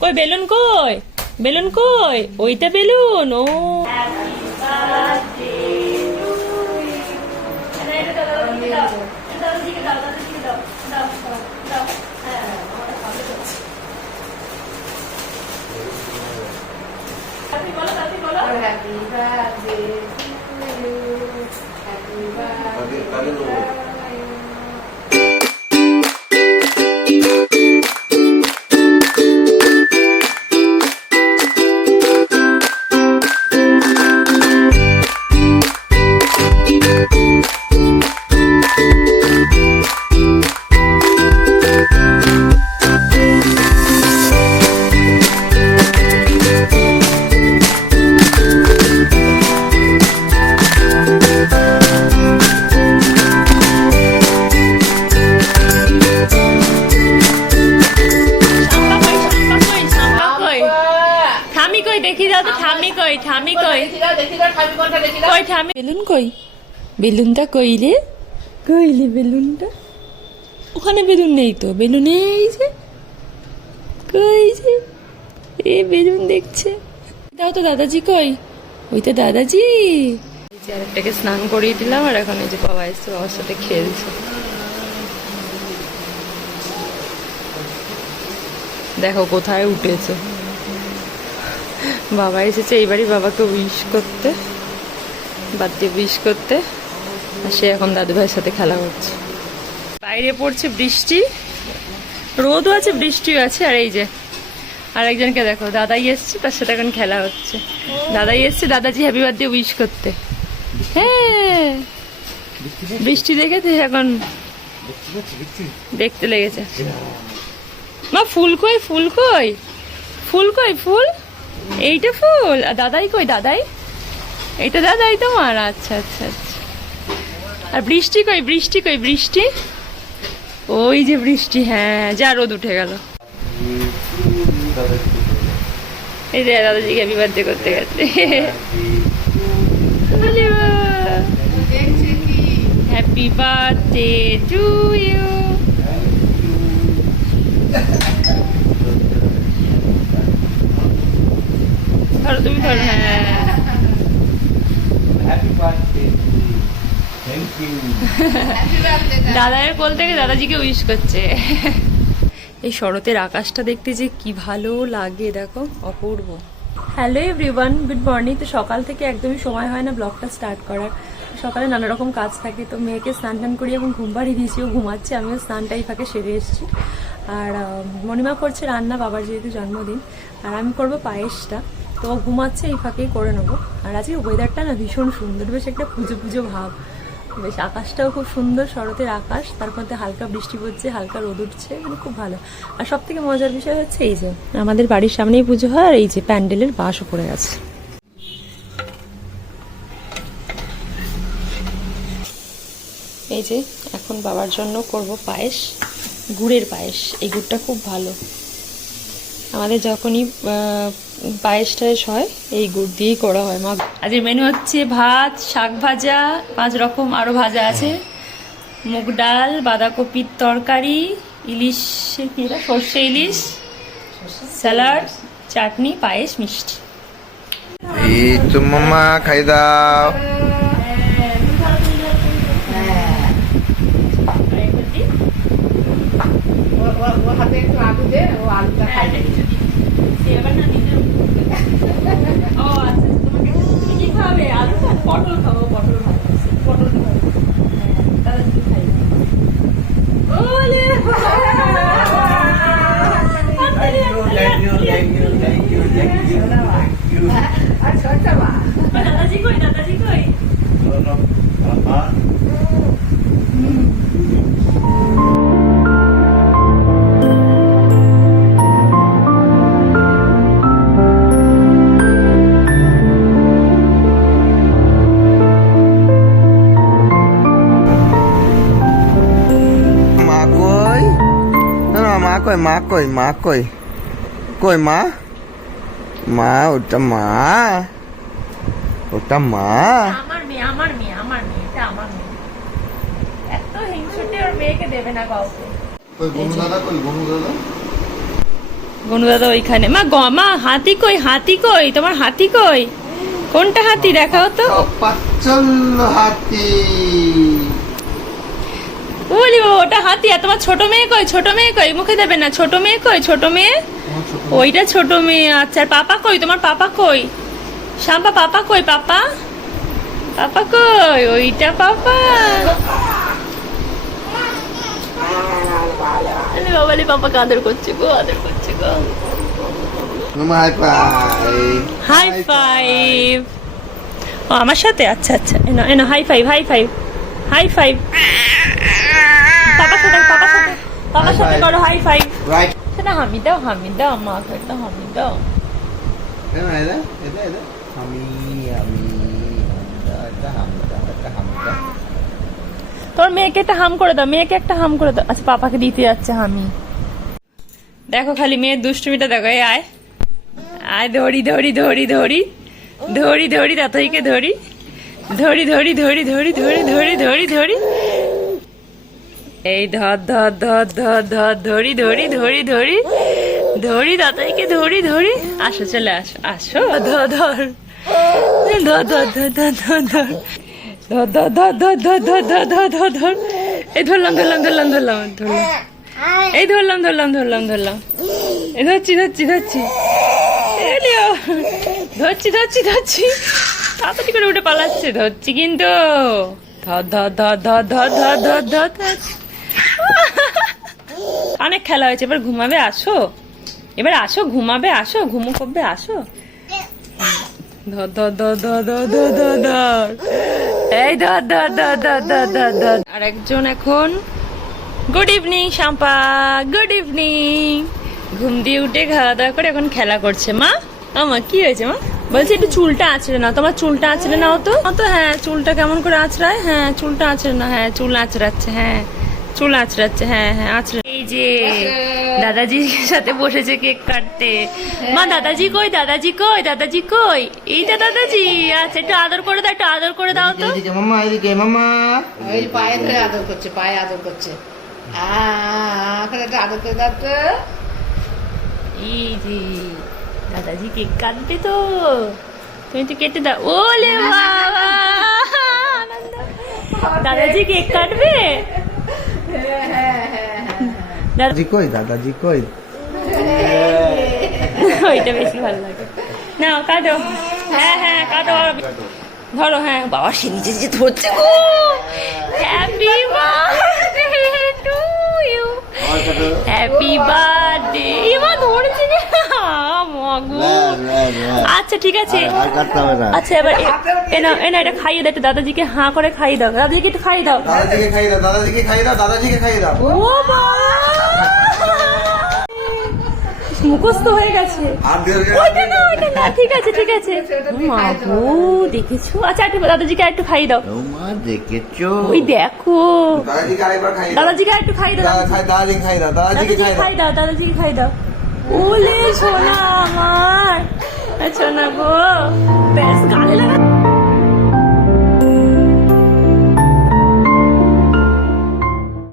কই বেলুন কই? বেলুন কই? ওইটা বেলুন। ও বেলুন কই? বেলুনটা কইলে কইলে বেলুনটা ওখানে বেলুন নেই তো। বেলুন এই যে কই যে এ বেলুন দেখছে। দাও তো দাদাজি কই? ওই তো দাদাজি। আরেকটাকে স্নান করিয়ে দিলাম আর এখন এই যে বাবা এসছে, বাবার সাথে খেলছে। দেখো কোথায় উঠেছে। বাবা এসেছে এইবারই বাবাকে উইশ করতে, বার্থডে উইশ করতে। আর সে এখন দাদু ভাইয়ের সাথে খেলা করছে। বাইরে পড়ছে বৃষ্টি, রোদও আছে বৃষ্টিও আছে। আর এই যে আর একজনকে দেখো, দাদাই এসছে, তার সাথে এখন খেলা হচ্ছে। দাদাই এসছে দাদাজি হ্যাপি বার্থডে উইশ করতে। হ্যাঁ বৃষ্টি দেখেছে এখন দেখতে লেগেছে। মা ফুল কই? ফুল কই? ফুল কই? ফুল এইটা ফুল। আর দাদাই কই? দাদাই এইটা দাদাই তোমার? আচ্ছা আচ্ছা আচ্ছা। আর বৃষ্টি কই? বৃষ্টি কই? বৃষ্টি ওই যে বৃষ্টি। হ্যাঁ যা রোদ উঠে গেল। এই যে দাদাজিকে হ্যাপি বার্থডে করতে গেছে। Happy birthday to you. ধরো তুমি ধরো। হ্যাঁ দাদার কোল থেকে দাদাজিকে উইশ করছে। এই শরতের আকাশটা দেখতে যে কি ভালো লাগে, দেখো অপূর্ব। Hello everyone, good morning. তো সকাল থেকে একদমই সময় হয় না ব্লগটা স্টার্ট করার। সকালে নানা রকম কাজ থাকে, তো মেয়েকে স্নান টান করিয়ে এখন ঘুম পাড়িয়ে দিয়েছি, ও ঘুমাচ্ছে। আমিও স্নানটাই ফাঁকে সেরে এসেছি। আর মণিমা করছে রান্না, বাবার যেহেতু জন্মদিন। আর আমি করবো পায়েসটা, তো ঘুমাচ্ছে, এই ফাঁকেই করে নেবো। আর আজকে ওয়েদারটা না ভীষণ সুন্দর, বেশ একটা পুজো পুজো ভাব। বেশ আকাশটাও খুব সুন্দর, শরতের আকাশ, তার মধ্যে হালকা বৃষ্টি পড়ছে, হালকা রোদ উঠছে, মানে খুব ভালো। আর সব থেকে মজার বিষয় হচ্ছে এই যে আমাদের বাড়ির সামনেই পুজো হয়, আর এই যে প্যান্ডেলের বাঁশও পড়ে গেছে। এই যে এখন বাবার জন্য করব পায়েস, গুড়ের পায়েস। এই গুড়টা খুব ভালো, আমাদের যখনই পায়েস টায়েস হয় এই গুড় দিয়েই করা হয়। মা আজকের মেনু হচ্ছে ভাত, শাক ভাজা, 5 রকম আরও ভাজা আছে, মুগ ডাল, বাঁধাকপির তরকারি, ইলিশ, সর্ষে ইলিশ, স্যালাড, চাটনি, পায়েস, মিষ্টি। এই তো মামা খাই দাও। হাতে একটু আলু দে, ও আলুটা খাই। পটল খাবো, পটল ভালো, পটল খাবো। তাহলে তুই খাই। দাদাজি কই? দাদাজি কই? কই মা? কই মা? কই কই মা? মা ওটা মা, ওটা মা। আমার মেয়ে, আমার মেয়ে, আমার মেয়ে, এটা আমার মেয়ে। এত হিংসুটে ওর মেয়েকে দেবে না কাউকে। কই গনু দাদা? কই গনু দাদা? গনু দাদা ওইখানে। মা মা হাতি কই, হাতি কই, তোমার হাতি কই? কোনটা হাতি দেখাও তো। পাচ্চল্য হাতি। বলি বাবা ওটা হাতি। আর তোমার ছোট মেয়ে কই, ছোট মেয়ে কই? মুখে দেবে না। ছোট মেয়ে কই, ছোট মেয়ে? ওইটা ছোট মেয়ে। আচ্ছা আর পাপা কই, তোমার পাপা কই? শাম্পা পাপা কই, পাপা? পাপা কই? ওইটা পাপা। বাবালে পাপাকে আদর করছে গো, আদর করছে গো। High five. High five. ও আমার সাথে? আচ্ছা আচ্ছা, এনো এনো high five, high five, high five. পাপার সাথে, পাপার সাথে, পাপার সাথে করো হাই ফাইভ। রাইট। সেটা হামি দাও, হামি দাও, মা একটা হামি দাও। এটা আমি এটা হামদা। তোর মেয়েকে একটা হাম করে দাও, মেয়েকে একটা হাম করে দাও। আচ্ছা পাপাকে দিতে যাচ্ছে হামি। দেখো খালি মেয়ের দুষ্টুমিটা দেখো। এই আয় আয়, ধরি ধরি ধরি ধরি ধরি ধরি দাতাইকে ধরি ধরি ধরি ধরি ধরি ধরি ধরি ধরি ধরি। এই ধর ধর ধর ধর ধর ধরি ধরি ধরি ধরি ধরি দাতাইকে ধরি ধরি। আসো চলে আসো, আসো ধর ধর ধর ধর ধর ধর ধর ধর ধর ধর ধর ধর ধর ধর ধর ধর ধর। এই ধরলাম ধরলাম ধরলাম ধরলাম ধরলাম, এই ধরলাম ধরলাম ধরলাম ধরলাম, এই ধরছি ধরছি ধরছি, ধরছি ধরছি ধরছি। তাড়াতাড়ি করে উঠে পালাচ্ছে, ধরছি কিন্তু। ধর ধর ধর ধর ধর ধর ধর ধর ধর। অনেক খেলা হয়েছে, এবার ঘুমাবে। আসো এবার, আসো ঘুমাবে, আসো ঘুমু করবে, আসো। ধর ধর ধর ধর ধর ধর ধর ধর, এই ধর ধর ধর ধর ধর ধর ধর। আর একজন এখন গুড ইভিনিং শাম্পা, গুড ইভিনিং। ঘুম দিয়ে উঠে খাওয়া দাওয়া করে এখন খেলা করছে। মা আমার কি হয়েছে মা? বলছি একটু চুলটা আঁচড়ে নাও, তোমার চুলটা আঁচড়ে নাও তো। হ্যাঁ চুলটা কেমন করে আঁচড়ায়? হ্যাঁ চুলটা আঁচড়ে না, হ্যাঁ চুল আঁচড়াচ্ছে, হ্যাঁ চুল আঁচড়াচ্ছে, হ্যাঁ হ্যাঁ আঁচড়ে। এই যে দাদাজির সাথে বসেছে কেক কাটতে। মা দাদাজি কই, দাদাজি কই, দাদাজি কই? এইটা দাদাজি। আচ্ছা একটু আদর করে দাও, একটু আদর করে দাও তো। এদিকে মামা, এদিকে মামা। ওই পায়ে ধরে আদর করছে, পায়ে আদর করছে। এখন একটা আদর করে দাও তো। এই যে দাদাজি কেক কাটবে তো, তুমি তো কেটে দাও। ওলে বাবা, দাদাজি কেক কাটবে। দাদাজি কই, দাদাজি কই? ওইটা বেশি ভালো লাগে। নাও কাটো, হ্যাঁ হ্যাঁ কাটো, ধরো। হ্যাঁ বাবা সে নিচে যে ধরছে গো। Happy birthday to you, happy birthday. এবার ধরেছে না মগু। আচ্ছা ঠিক আছে, আচ্ছা এবার এনা এনা এটা খাইয়ে দাও, একটু দাদাজিকে হাঁ করে খাইয়ে দাও। দাদাজিকে একটু খাইয়ে দাও, দাদাজিকে খাইয়ে দাও, দাদাজিকে খাইয়ে দাও, দাদাজিকে খাইয়ে দাও। ও বাবা মুখস্থ হয়ে গেছে। ওইটা না, ওইটা না, ঠিক আছে ঠিক আছে। মাগো দেখেছো? আচ্ছা একটু দাদাজিকে একটু খাইয়ে দাও। মা দেখেছো? ওই দেখো দাদাজিকে আরেকবার খাইয়ে দাও, দাদাজিকে একটু খাইয়ে দাও, দাদাজিকে খাইয়ে দাও, দাদাজিকে দাদাজিকে খাই দাও, দাদাজিকে খাই দাও। ওলে সোনা আমার, সোনা গো, ব্যাস গালে লাগা।